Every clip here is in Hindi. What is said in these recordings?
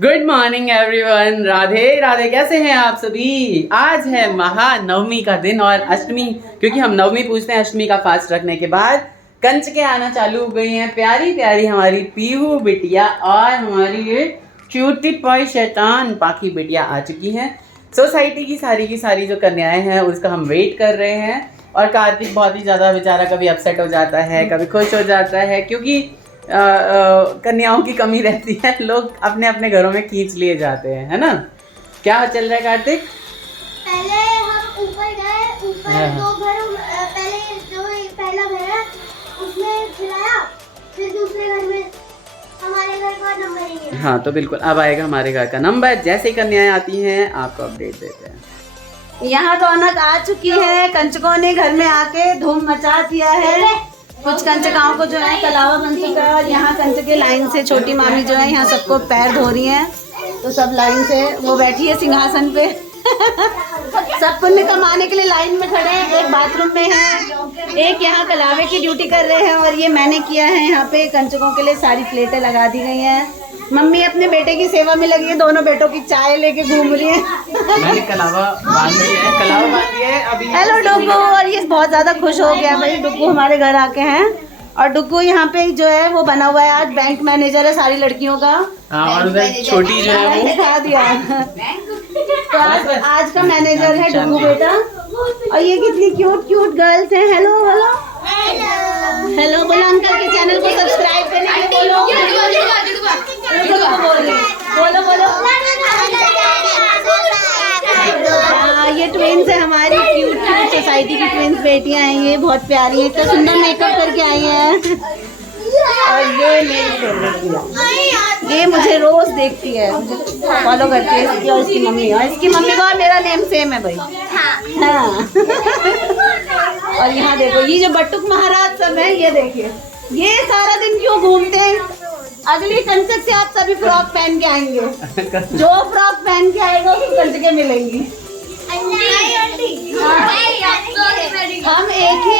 Good morning everyone. Radhe Radhe. कैसे हैं आप सभी? आज है महानवमी का दिन और अष्टमी, क्योंकि हम नवमी पूजते हैं अष्टमी का फास्ट रखने के बाद। कंचके आना चालू हो गई हैं, प्यारी प्यारी हमारी पीहू बिटिया और हमारी ये क्यूटी पाई शैतान पाखी बिटिया आ चुकी हैं। सोसाइटी की सारी जो कन्याएं हैं उसका हम वेट कर रहे हैं। और कार्तिक बहुत ही ज़्यादा बेचारा कभी अपसेट हो जाता है, कभी खुश हो जाता है, क्योंकि कन्याओं की कमी रहती है। लोग अपने अपने घरों में खींच लिए जाते हैं, है ना? क्या चल रहा है कार्तिक? पहले हम ऊपर गए, ऊपर दो घर, पहले जो पहला घर है उसमें खिलाया, फिर दूसरे घर में हमारे घर का नंबर ही नहीं। हाँ, तो बिल्कुल अब आएगा हमारे घर का नंबर। जैसे ही कन्याएं आती हैं आपको अपडेट देते हैं। यहाँ रौनक आ चुकी है, कंचकों ने घर में आके धूम मचा दिया है। कुछ कंचकाओं को जो है कलावा बन चुका है और यहाँ कंचके लाइन से छोटी मामी जो है यहाँ सबको पैर धो रही हैं, तो सब लाइन से वो बैठी है सिंहासन पे। सब पुण्य कमाने के लिए लाइन में खड़े हैं। एक बाथरूम में है, एक यहाँ कलावे की ड्यूटी कर रहे हैं और ये मैंने किया है। यहाँ पे कंचकों के लिए सारी प्लेटें लगा दी गई हैं। मम्मी अपने बेटे की सेवा में लगी है, दोनों बेटों की चाय लेके घूम रही है। मैंने कलावा बांध दी है अभी। हेलो डुग्गू। और ये बहुत ज्यादा खुश हो गया भाई, डुग्गू हमारे घर आके हैं। और डुग्गू यहाँ पे जो है वो बना हुआ है, आज बैंक मैनेजर है सारी लड़कियों का। और उधर छोटी जो है वो दिखा दिया। तो आज का मैनेजर है डुग्गू बेटा। और ये कितनी क्यूट क्यूट गर्ल्स हैं। हेलो हेलो हेलो बोलो, अंकल के चैनल को सब्सक्राइब करने के लिए बोलो। बोलो बोलो। ये ट्विंस है हमारी, क्यूट क्यूट सोसाइटी की ट्विंस बेटियां हैं। ये बहुत प्यारी है, इतना सुंदर मेकअप करके आई हैं। और ये मेरी फेवरेट, ये मुझे रोज देखती है, फॉलो करती है इसकी और इसकी मम्मी। और इसकी मम्मी का और मेरा नेम सेम है भाई। हाँ। और यहाँ देखो ये जो बटुक महाराज सब है, ये देखिए ये सारा दिन क्यों घूमते हैं। अगली कंचक से आप सभी फ्रॉक पहन के आएंगे। जो फ्रॉक पहन के आएगा उसको कंचके मिलेंगी। हम एक ही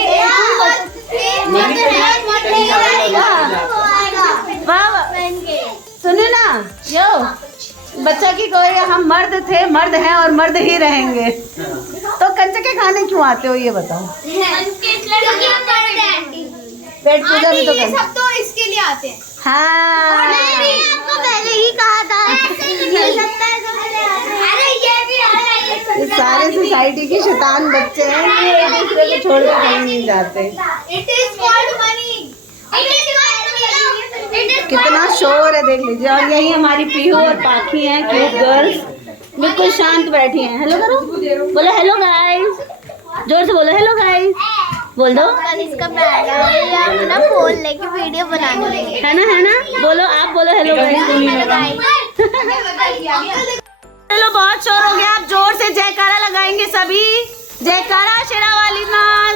सुने ना यो बच्चा की कोई, हम मर्द थे, मर्द हैं और मर्द ही रहेंगे। तो कंचके खाने क्यों आते हो ये बताओ? पेट पूजा भी तो करते, सब तो इसके लिए आते हैं। हाँ आपको पहले ही कहा था। अरे ये भी ये सारे सोसाइटी के शैतान बच्चे हैं, ये एक दूसरे को छोड़ कर कहीं नहीं जाते। It is called money. कितना शोर है देख लीजिए। और यही हमारी पीहू और पाखी हैं, क्यूट गर्ल्स, बिल्कुल शांत बैठी हैं। हेलो करो, बोलो हेलो गाइस, जोर से बोलो हेलो गाइस, बोल दो। इसका अपना फोन लेके वीडियो बनाने लगे, है ना? बोलो, आप बोलो हेलो गाइस। हेलो, बहुत शोर हो गया, आप जोर से जयकारा लगाएंगे सभी। जयकारा शेरा वाली माँ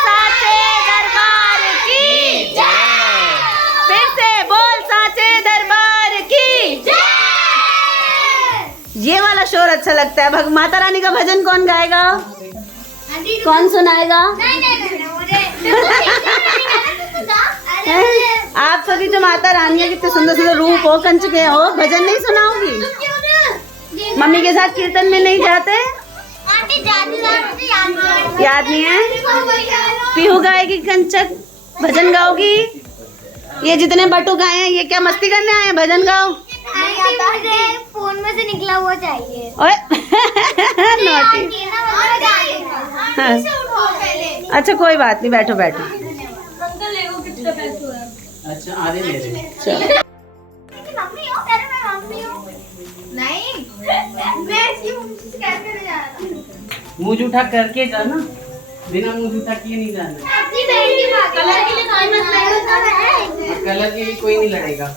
साचे दरबार की जय। फिर से बोल, साचे दरबार की जय। ये वाला शोर अच्छा लगता है। माता रानी का भजन कौन गाएगा, कौन सुनाएगा? आप सभी जो माता रानी कितने सुंदर सुंदर रूप हो, कंचके हो, भजन नहीं सुनाओगी? मम्मी के साथ कीर्तन में नहीं जाते? याद नहीं है? पीहू गाएगी कंचक, भजन गाओगी। ये जितने बटुक आए हैं ये क्या मस्ती करने आए हैं? भजन गाओ। फोन में से निकला हुआ चाहिए। ओए नॉटी। हाँ। अच्छा कोई बात नहीं, बैठो बैठो। अच्छा आधे ले रहे। मम्मी हो, अरे मैं मम्मी हूँ। नहीं, मैं इसकी मम्मी से कैसे नहीं जाना। मुंह जूठा करके जाना, बिना मुंह जूठा किए नहीं जाना। अपनी बहन की बात, कलर के लिए कोई मत लड़ो। कलर के लिए कोई नहीं लड़ेगा।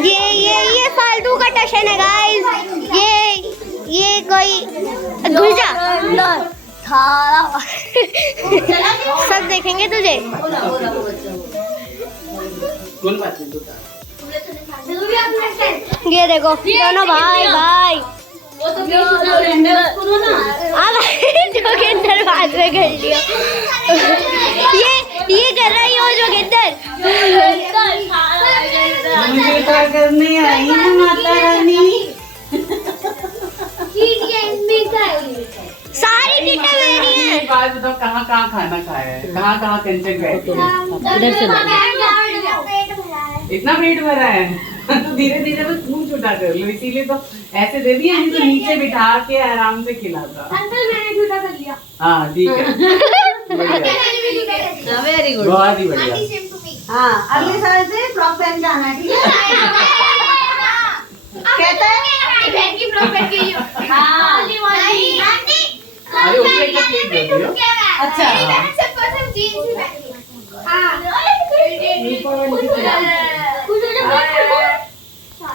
ये फालतू का टशन है गाइस। ये कोई घुल जा सब देखेंगे तुझे। ये देखो दोनों भाई भाई जोगिंदर बाद में कर लिया। ये कर रहा है वो जोगिंदर। मुझे क्या करने आई है माता रानी? सारी चीटें मेरी हैं। एक बात बताओ, कहाँ कहाँ खाना खाया है, कहाँ कहाँ कंचन गए थे? इतना पेट भरा है तो धीरे धीरे बस मुंह छुटा कर लो, इसीलिए तो ऐसे दे दिया, नहीं तो नीचे बिठा के आराम से खिलाता। मैंने झूठा कर लिया। हाँ ठीक है, वेरी गुड। बहुत ही बढ़िया। हाँ, अगले साल से फ्रॉक पहन के आना, ठीक है? कहता है अरे उसके एक प्लेट दे दियो। अच्छा।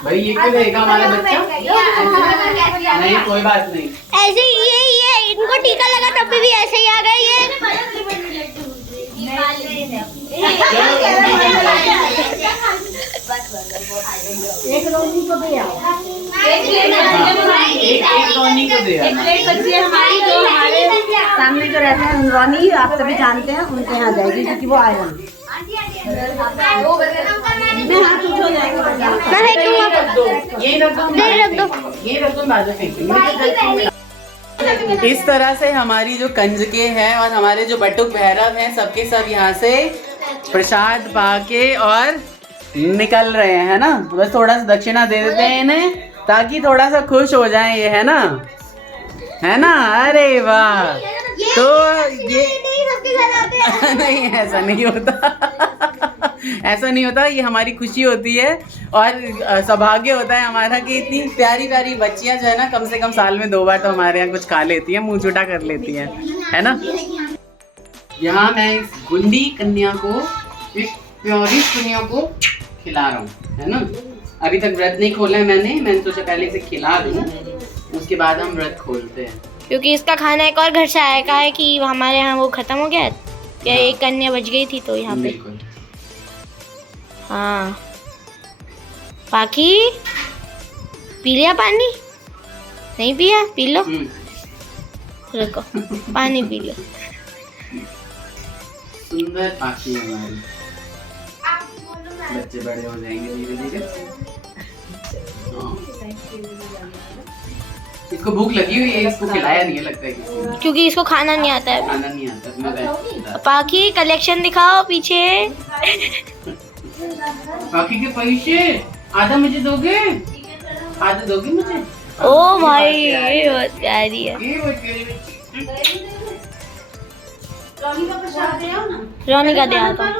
भाई ये क्यों देगा हमारा बच्चा? नहीं कोई बात नहीं। ऐसे ये इनको टीका लगा तब भी ऐसे ही आ गए ये। एक रोनी को भी आओ। एक रोनी को दे। एक प्लेट बची है हमारी, जो हमारे सामने जो रहते हैं रोनी, आप सभी जानते हैं, उनके यहाँ जाएगी क्योंकि वो आए हैं। मैं हाथ उठो जाएगा। ये रख दो बाजू फेंकेंगे। इस तरह से हमारी जो कंजके हैं और हमारे जो बटुक भैरव हैं, सबके सब यहाँ से प्रसाद पाके और निकल रहे हैं, है ना? बस थोड़ा सा दक्षिणा दे देते हैं इन्हें ताकि थोड़ा सा खुश हो जाएं ये, है ना? अरे वाह। तो ये नहीं, ऐसा नहीं होता ऐसा नहीं होता, ये हमारी खुशी होती है और सौभाग्य होता है हमारा कि इतनी प्यारी प्यारी बच्चियां जो है ना, कम से कम साल में 2 बार तो हमारे यहाँ कुछ खा लेती हैं, मुंह छुटा कर लेती हैं, है ना? यहाँ मैं इस गुंडी कन्या को, इस प्यारी कन्या को खिला रहा हूँ, है ना? अभी तक व्रत नहीं खोला है मैंने सोचा पहले इसे खिला दूँ, उसके बाद हम व्रत खोलते हैं। क्योंकि इसका खाना एक और घर से आया का है कि हमारे यहाँ वो खत्म हो गया है या एक कन्या बच गई थी तो यहाँ पे। हाँ, बाकी पी लिया पानी? नहीं पिया? पी लो, रुको पानी पी लो। सुंदर पाखी है हमारी, बच्चे बड़े हो जाएंगे धीरे धीरे। इसको भूख लगी हुई है, इसको खिलाया नहीं है लगता है किसी ने, क्योंकि इसको खाना नहीं आता है। खाना नहीं आता इसमें वैसे। पाखी कलेक्शन दिखाओ पीछे। पाखी के पैसे आधा मुझे दोगे? आधा दोगे मुझे? ओ भाई ये बहुत प्यारी है। रोनी का दे आता।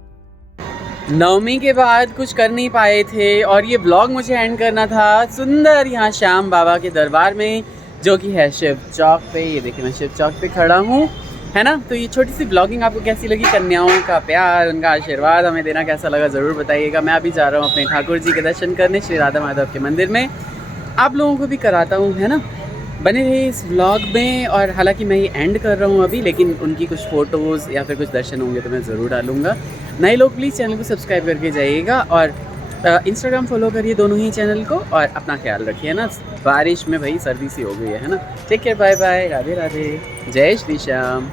नवमी के बाद कुछ कर नहीं पाए थे और ये ब्लॉग मुझे एंड करना था सुंदर यहाँ श्याम बाबा के दरबार में, जो कि है शिव चौक पे। ये देखिए मैं शिव चौक पे खड़ा हूँ, है ना? तो ये छोटी सी ब्लॉगिंग आपको कैसी लगी? कन्याओं का प्यार, उनका आशीर्वाद हमें देना कैसा लगा ज़रूर बताइएगा। मैं अभी जा रहा हूँ अपने ठाकुर जी के दर्शन करने श्री राधा माधव के मंदिर में, आप लोगों को भी कराता हूँ, है ना? बने रहे इस व्लॉग में। और हालांकि मैं ये एंड कर रहा हूँ अभी, लेकिन उनकी कुछ फ़ोटोज़ या फिर कुछ दर्शन होंगे तो मैं ज़रूर डालूँगा। नए लोग प्लीज़ चैनल को सब्सक्राइब करके जाइएगा और इंस्टाग्राम फॉलो करिए दोनों ही चैनल को, और अपना ख्याल रखिए ना। बारिश में भाई सर्दी सी हो गई है ना? Take care, bye bye, Radhe Radhe, जय श्री श्याम।